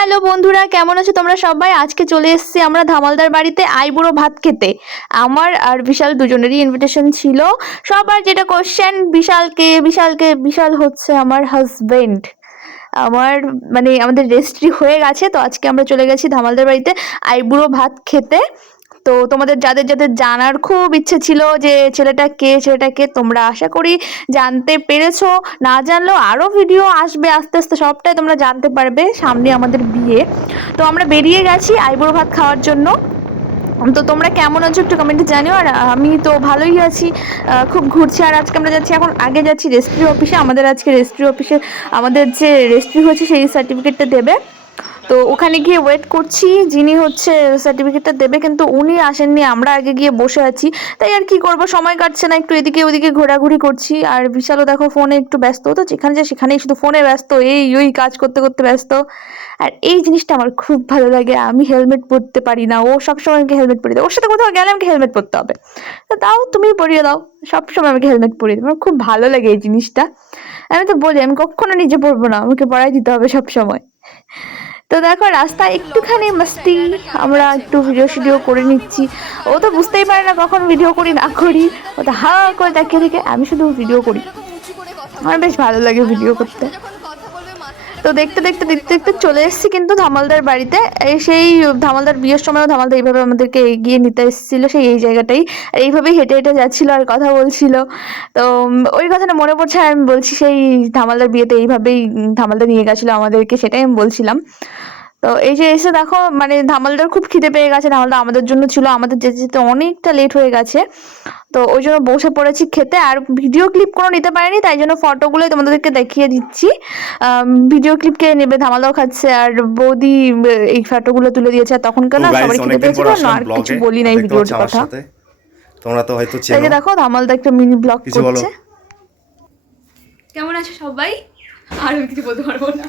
Hello বন্ধুরা, কেমন আছো তোমরা সবাই? আজকে চলে এসেছি আমরা ধামালদার বাড়িতে আইবুড়ো ভাত খেতে। আমার আর বিশাল দুজনেরই ইনভিটেশন ছিল। সবার যেটা কোশ্চেন, বিশাল হচ্ছে আমার হাজবেন্ড। আমার মানে আমাদের রেজিস্ট্রি হয়ে গেছে, তো আজকে আমরা চলে গেছি ধামালদার বাড়িতে আইবুড়ো ভাত খেতে। তো তোমাদের যাদের যাদের জানার খুব ইচ্ছে ছিল যে ছেলেটা কে তোমরা আশা করি জানতে পেরেছো। না জানলেও আরও ভিডিও আসবে, আস্তে আস্তে সবটাই তোমরা জানতে পারবে। সামনে আমাদের বিয়ে, তো আমরা বেরিয়ে গেছি আইবুড়ো ভাত খাওয়ার জন্য। তো তোমরা কেমন আছো একটু কমেন্টে জানিও। আর আমি তো ভালোই আছি, খুব ঘুরছি। আর আজকে আমরা যাচ্ছি, এখন আগে যাচ্ছি রেজিস্ট্রি অফিসে। আমাদের আজকে রেজিস্ট্রি অফিসে আমাদের যে রেজিস্ট্রি হয়েছে সেই সার্টিফিকেটটা দেবে। তো ওখানে গিয়ে ওয়েট করছি, যিনি হচ্ছে সার্টিফিকেটটা দেবে, কিন্তু উনি আসেননি। আমরা আগে গিয়ে বসে আছি, তাই আর কি করবো, সময় কাটছে না, একটু এদিকে ওদিকে ঘোরাঘুরি করছি। আর বিশালও দেখো ফোনে একটু ব্যস্ত, তো যেখানে যায় সেখানেই শুধু ফোনে ব্যস্ত, এই ওই কাজ করতে করতে ব্যস্ত। আর এই জিনিসটা আমার খুব ভালো লাগে। আমি হেলমেট পরতে পারি না, ও সবসময় আমাকে হেলমেট পরিয়ে দেয়। ওর সাথে কোথাও গেলে আমাকে হেলমেট পরতে হবে, তো তাও তুমি পরিয়ে দাও, সবসময় আমাকে হেলমেট পরিয়ে দেবে। আমার খুব ভালো লাগে এই জিনিসটা। আমি তো বলি আমি কখনো নিজে পরবো না, আমাকে পরাই দিতে হবে সবসময়। তো দেখো রাস্তায় একটুখানি মাস্তি, আমরা একটু ভিডিও করে নিচ্ছি। ও তো বুঝতেই পারে না কখন ভিডিও করি না করি, ও তো হা করে তাকিয়ে থেকে, আমি শুধু ভিডিও করি। আমার বেশ ভালো লাগে ভিডিও করতে। তো দেখতে চলে এসেছি কিন্তু ধামালদার বাড়িতে। সেই ধামালদার বিয়ের সময়ও ধামালদা এইভাবে আমাদেরকে এগিয়ে নিতে এসেছিল, সেই এই জায়গাটাই। আর এইভাবেই হেঁটে হেঁটে যাচ্ছিল আর কথা বলছিল। তো ওই কথাটা মনে পড়ছে, আর আমি বলছি সেই ধামালদার বিয়েতে এইভাবেই ধামালদা নিয়ে গেছিলো আমাদেরকে, সেটাই আমি বলছিলাম। তো এই যে এসে দেখো মানে ধামালদার খুব খিদে পেয়ে গেছে। ধামালদা আমাদের জন্য ছিল, আমাদের যেতে যেতে অনেকটা লেট হয়ে গেছে। তো ওই জন্য বসে পড়েছি খেতে। আর ভিডিও ক্লিপ কোনো নিতে পারিনি, তাই জন্য ফটোগুলোই তোমাদেরকে দেখিয়ে দিচ্ছি। ভিডিও ক্লিপ কে নেবে, ধামালদাও খাচ্ছে আর বৌদি এই ফটোগুলো তুলে দিয়েছে। আর তখন কেন সবাই খেতে পেয়েছিল না, আর কিছু বলি না এই ভিডিওর কথা। তোমরা তো হয়তো চেনো। এই যে দেখো ধামালদা একটা মিনি ব্লগ করছে। কেমন আছো সবাই? আর আমি কিছু বলতে পারবো না।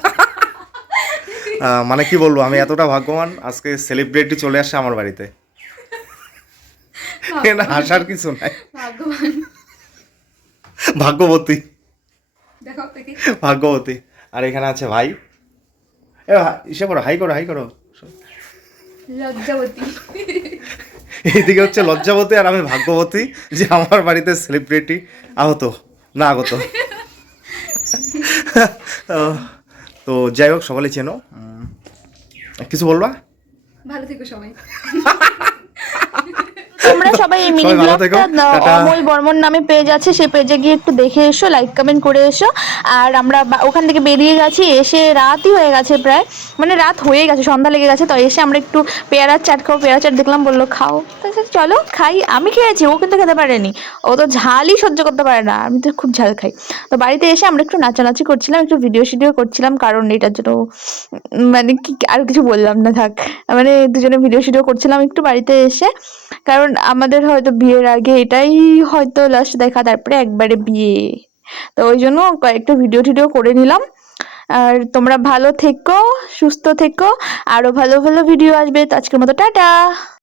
মানে কি বলবো, আমি এতটা ভাগ্যবান, আজকে সেলিব্রিটি চলে আসছে আমার বাড়িতে। না হাসার কিছু নাই, ভাগ্যবান, ভাগ্যবতী, দেখো দেখি ভাগ্যবতী। আর এখানে আছে ভাই, ইসে করো, হাই করো, হাই করো। লজ্জাবতী। এইদিকে হচ্ছে লজ্জাবতী আর আমি ভাগ্যবতী, যে আমার বাড়িতে সেলিব্রিটি আগত না আগত। তো যাই হোক, সকালে চেনো, কিছু বলবা? ভালো থেকো সবাই। তোমরা সবাই এই মিনি ব্লগটা অমল বর্মন নামে পেজ আছে, সেই পেজে গিয়ে একটু দেখে এসো, লাইক কমেন্ট করে এসো। আর আমরা ওখান থেকে বেরিয়ে গেছি, এসে রাতই হয়ে গেছে প্রায়, মানে রাত হয়ে গেছে, সন্ধ্যা লেগে গেছে। তো এসে আমরা একটু পেয়ারার চাট খাবো, পেয়ারা চাট দেখলাম, বললো খাও, তো চলো খাই। আমি খেয়েছি, ও কিন্তু খেতে পারেনি, ও তো ঝালই সহ্য করতে পারে না, আমি তো খুব ঝাল খাই। তো বাড়িতে এসে আমরা একটু নাচানাচি করছিলাম, একটু ভিডিও করছিলাম, কারণ এটার জন্য মানে কি আর কিছু বললাম না, থাক। মানে দুজনে ভিডিও করছিলাম একটু বাড়িতে এসে, কারণ আমাদের হয়তো বিয়ের আগে এটাই হয়তো লাস্ট দেখা, তারপরে একবারে বিয়ে। তো ওই জন্য কয়েকটা ভিডিও করে নিলাম। আর তোমরা ভালো থেকো, সুস্থ থেকো, আরো ভালো ভালো ভিডিও আসবে। তো আজকের মতো টাটা।